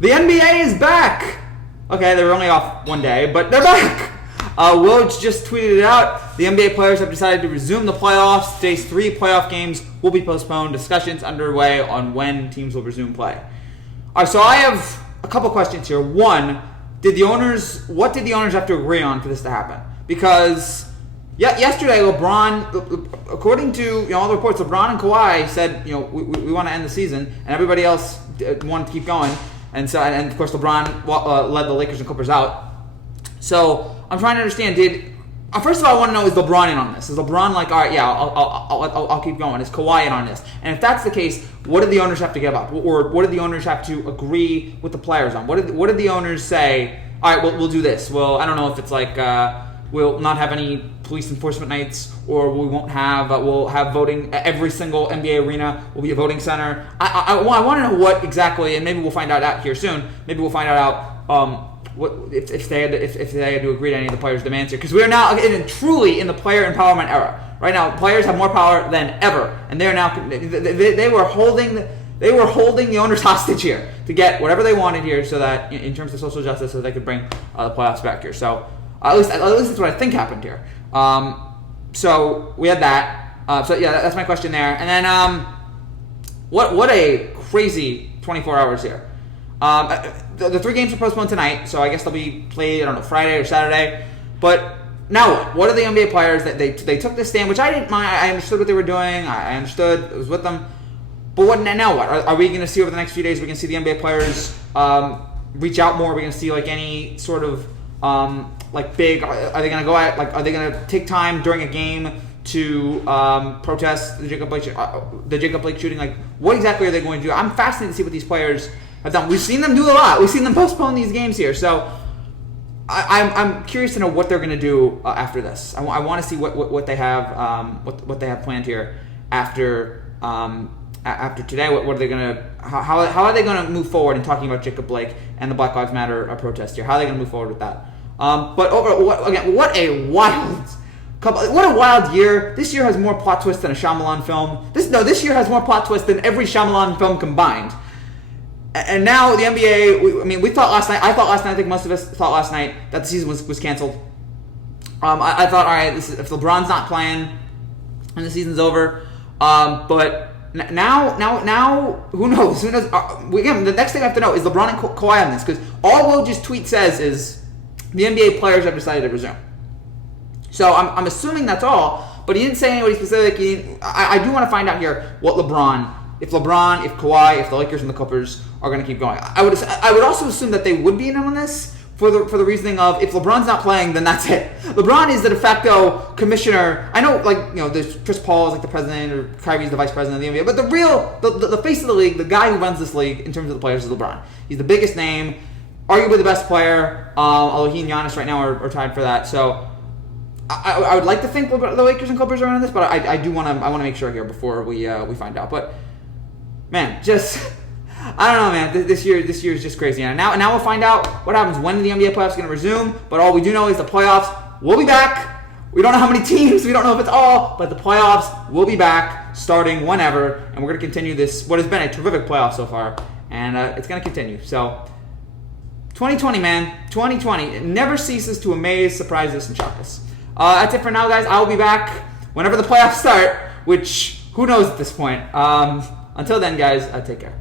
The NBA is back! Okay, they were only off one day, but they're back! Woj just tweeted it out. The NBA players have decided to resume the playoffs. Today's 3 playoff games will be postponed. Discussions underway on when teams will resume play. All right, so I have a couple questions here. One, what did the owners have to agree on for this to happen? Because yesterday, LeBron, according to all the reports, LeBron and Kawhi said, we want to end the season, and everybody else wanted to keep going. And of course, LeBron led the Lakers and Clippers out. So I'm trying to understand. First of all, I want to know, is LeBron in on this? Is LeBron like, all right, yeah, I'll keep going? Is Kawhi in on this? And if that's the case, what did the owners have to give up, or what did the owners have to agree with the players on? What did the owners say? All right, we'll do this. Well, I don't know if it's like we'll not have any police enforcement nights, or we won't have we'll have voting. Every single NBA arena will be a voting center. I want to know what exactly, and maybe we'll find out here soon. Maybe we'll find out what if they had to agree to any of the players' demands here, because we are now truly in the player empowerment era. Right now, players have more power than ever, and they are now they were holding the owners hostage here to get whatever they wanted here, so that in terms of social justice, so they could bring the playoffs back here. So at least that's what I think happened here. So we had that. So yeah, that's my question there. And then what a crazy 24 hours here. The 3 games are postponed tonight, so I guess they'll be played, I don't know, Friday or Saturday. But now what? What are the NBA players that they took this stand, which I didn't mind. I understood what they were doing. I understood. I was with them. But now what? Are we going to see over the next few days, we're going to see the NBA players reach out more? Are we going to see like any sort of big, are they going to go at, are they going to take time during a game to protest the Jacob Blake shooting? Like, what exactly are they going to do? I'm fascinated to see what these players have done. We've seen them do a lot. We've seen them postpone these games here. So I'm curious to know what they're going to do after this. I want to see what they have what they have planned here after today. What are they going to how are they going to move forward in talking about Jacob Blake and the Black Lives Matter protest here? How are they going to move forward with that? But what a wild year. This year has more plot twists than a Shyamalan film. This year has more plot twists than every Shyamalan film combined. And now the NBA, we thought last night, I think most of us thought last night that the season was canceled. I thought, all right, if LeBron's not playing and the season's over. But now, who knows? Again, the next thing I have to know is LeBron and Kawhi on this, because all Woj's tweet says is the NBA players have decided to resume. So I'm assuming that's all, but he didn't say anybody specific. I do want to find out here what if Kawhi, if the Lakers and the Clippers are going to keep going. I would also assume that they would be in on this for the reasoning of, if LeBron's not playing, then that's it. LeBron is the de facto commissioner. I know, there's Chris Paul is like the president, or Kyrie's the vice president of the NBA, but the face of the league, the guy who runs this league in terms of the players, is LeBron. He's the biggest name, arguably the best player, although he and Giannis right now are tied for that. So I would like to think the Lakers and Clippers are in on this, but I want to make sure here before we find out. But man, I don't know, man. This year is just crazy. And now we'll find out what happens when the NBA playoffs are going to resume. But all we do know is the playoffs will be back. We don't know how many teams. We don't know if it's all. But the playoffs will be back starting whenever. And we're going to continue this, what has been a terrific playoff so far. And it's going to continue. So 2020, man. 2020. It never ceases to amaze, surprise us, and shock us. That's it for now, guys. I will be back whenever the playoffs start, which who knows at this point. Until then, guys, take care.